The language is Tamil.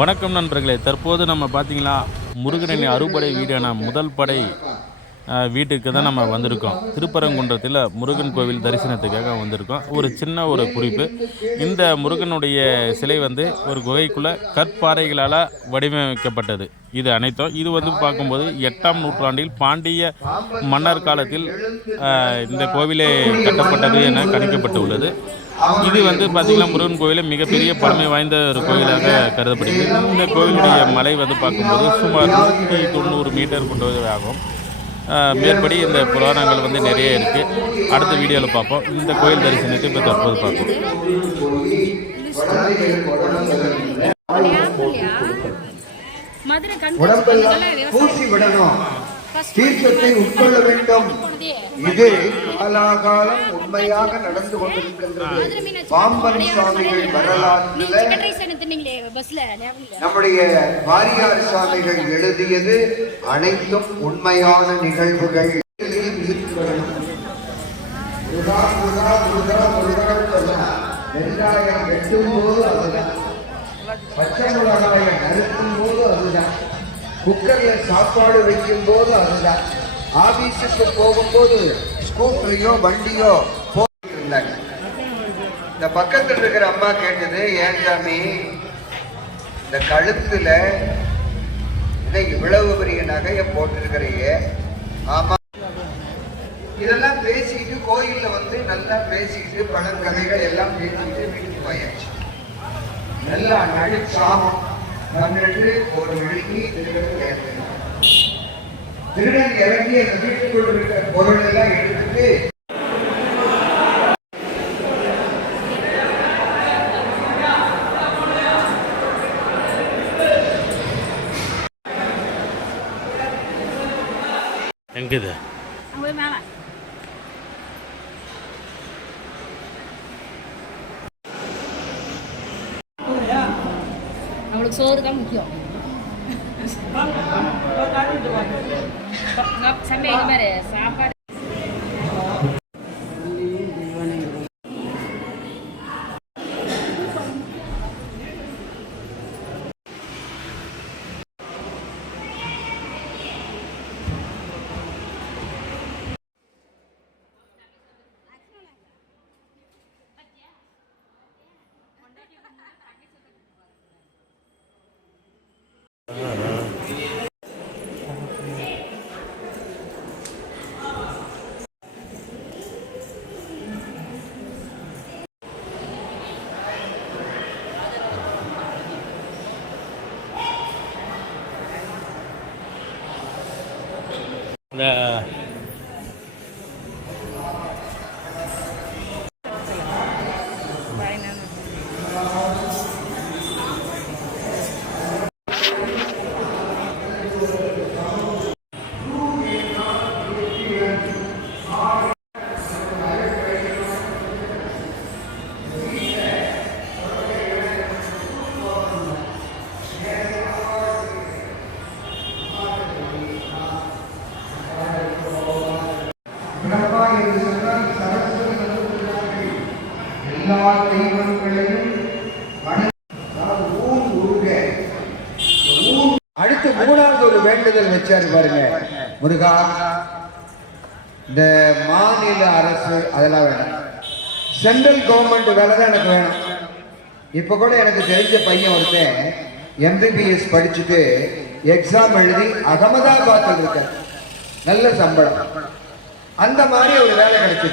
வணக்கம் நண்பர்களே, தற்போது நம்ம பார்த்தீங்கன்னா முருகனின் அறுபடை வீடான முதல் படை வீட்டுக்கு தான் நம்ம வந்திருக்கோம். திருப்பரங்குன்றத்தில் முருகன் கோவில் தரிசனத்துக்காக வந்திருக்கோம். ஒரு சின்ன ஒரு குறிப்பு, இந்த முருகனுடைய சிலை ஒரு குகைக்குள்ளே கற்பாறைகளால் வடிவமைக்கப்பட்டது. இது அனைத்தும் இது பார்க்கும்போது 8ஆம் நூற்றாண்டில் பாண்டிய மன்னர் காலத்தில் இந்த கோவிலே கட்டப்பட்டது என கணிக்கப்பட்டுள்ளது. இது பார்த்திங்கன்னா முருகன் கோவிலில் மிகப்பெரிய பழமை வாய்ந்த ஒரு கோவிலாக கருதப்படுகிறது. இந்த கோவிலுடைய மலை பார்க்கும்போது சுமார் 190 மீட்டர் கொண்டது ஆகும். மேற்படி இந்த புராணங்கள் நிறைய இருக்குது. அடுத்த வீடியோவில் பார்ப்போம். இந்த கோயில் தரிசனத்தை இப்போ தற்போது பார்ப்போம். தீர்க்கத்தை உட்கொள்ள வேண்டும். இது காலாகாலம் உண்மையாக நடந்து கொண்டிருக்கின்றது. பாம்பன் சுவாமிகள் வரலாற்றில் நம்முடைய வாரியார் சுவாமிகள் எழுதியது அனைத்தும் உண்மையான நிகழ்வுகள். வெங்காயம் வெட்டும் போது அதுதான், பச்சை மிளகாயை நறுக்கும் போது அதுதான், குக்கர்ல சாப்பாடு வைக்கும் போது அதுதான், ஆபீஸுக்கு போகும்போது ஸ்கூட்டரையோ வண்டியோ போயிருந்தாங்க. இந்த பக்கத்தில் இருக்கிற அம்மா கேட்டது, ஏன் சாமி இந்த கழுத்துல இவ்வளவு பெரிய நகையை போட்டிருக்கிறைய? ஆமா, இதெல்லாம் பேசிட்டு கோயில்ல நல்லா பேசிட்டு பழங்கதைகள் எல்லாம் பேசிட்டு வீட்டுக்கு போயாச்சு. நல்லா நடுச்சாமம் 12 ஒரு மணிக்கு திருடன் இறங்கி அந்த வீட்டுக்குள் இருக்கிற பொருள் எல்லாம் எடுத்துட்டு எங்குது நம்மளுக்கு சோறு தான் முக்கியம். சமையல் மாதிரி சாப்பாடு அடுத்து 3வது ஒரு வேண்டுதல் வச்சாரு பாருங்க. முருகா, இந்த மாநில அரசு அதெல்லாம் வேணும், சென்ட்ரல் கவர்மெண்ட் வேலை தான் எனக்கு வேணும். இப்ப கூட எனக்கு தெரிஞ்ச பையன் ஒருத்தன் MBBS படிச்சுட்டு எக்ஸாம் எழுதி அகமதாபாத்தில் இருக்க, நல்ல சம்பளம், அந்த மாதிரி ஒரு வேலை கிடைச்சு